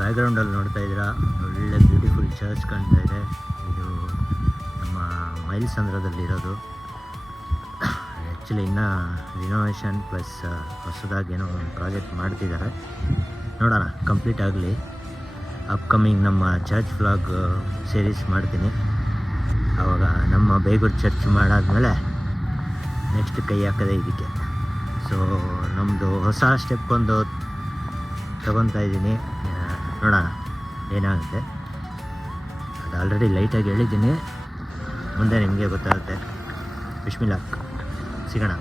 ಬ್ಯಾಕ್ಗ್ರೌಂಡಲ್ಲಿ ನೋಡ್ತಾ ಇದ್ದೀರಾ, ಒಳ್ಳೆ ಬ್ಯೂಟಿಫುಲ್ ಚರ್ಚ್ ಕಾಣ್ತಾ ಇದೆ. ಇದು ನಮ್ಮ ಮೈಲ್ಸಂದ್ರದಲ್ಲಿರೋದು. ಆ್ಯಕ್ಚುಲಿ ಇನ್ನೂ ರಿನೋವೇಷನ್ ಪ್ಲಸ್ ಹೊಸದಾಗಿ ಏನೋ ಒಂದು ಪ್ರಾಜೆಕ್ಟ್ ಮಾಡ್ತಿದ್ದಾರೆ. ನೋಡೋಣ, ಕಂಪ್ಲೀಟ್ ಆಗಲಿ. ಅಪ್ಕಮಿಂಗ್ ನಮ್ಮ ಚರ್ಚ್ ವ್ಲಾಗ್ ಸೀರೀಸ್ ಮಾಡ್ತೀನಿ. ಆವಾಗ ನಮ್ಮ ಬೇಗೂರು ಚರ್ಚ್ ಮಾಡಾದ್ಮೇಲೆ ನೆಕ್ಸ್ಟ್ ಕೈ ಹಾಕೋದೇ ಇದಕ್ಕೆ. ಸೊ ನಮ್ಮದು ಹೊಸ ಸ್ಟೆಪ್ ಒಂದು ತಗೊತಾ ಇದ್ದೀನಿ. ನೋಡೋಣ ಏನಾಗುತ್ತೆ. ಅದು ಆಲ್ರೆಡಿ ಲೈಟಾಗಿ ಹೇಳಿದ್ದೀನಿ, ಮುಂದೆ ನಿಮಗೆ ಗೊತ್ತಾಗುತ್ತೆ. ವಿಶ್ ಮಿ ಲಕ್. ಸಿಗೋಣ.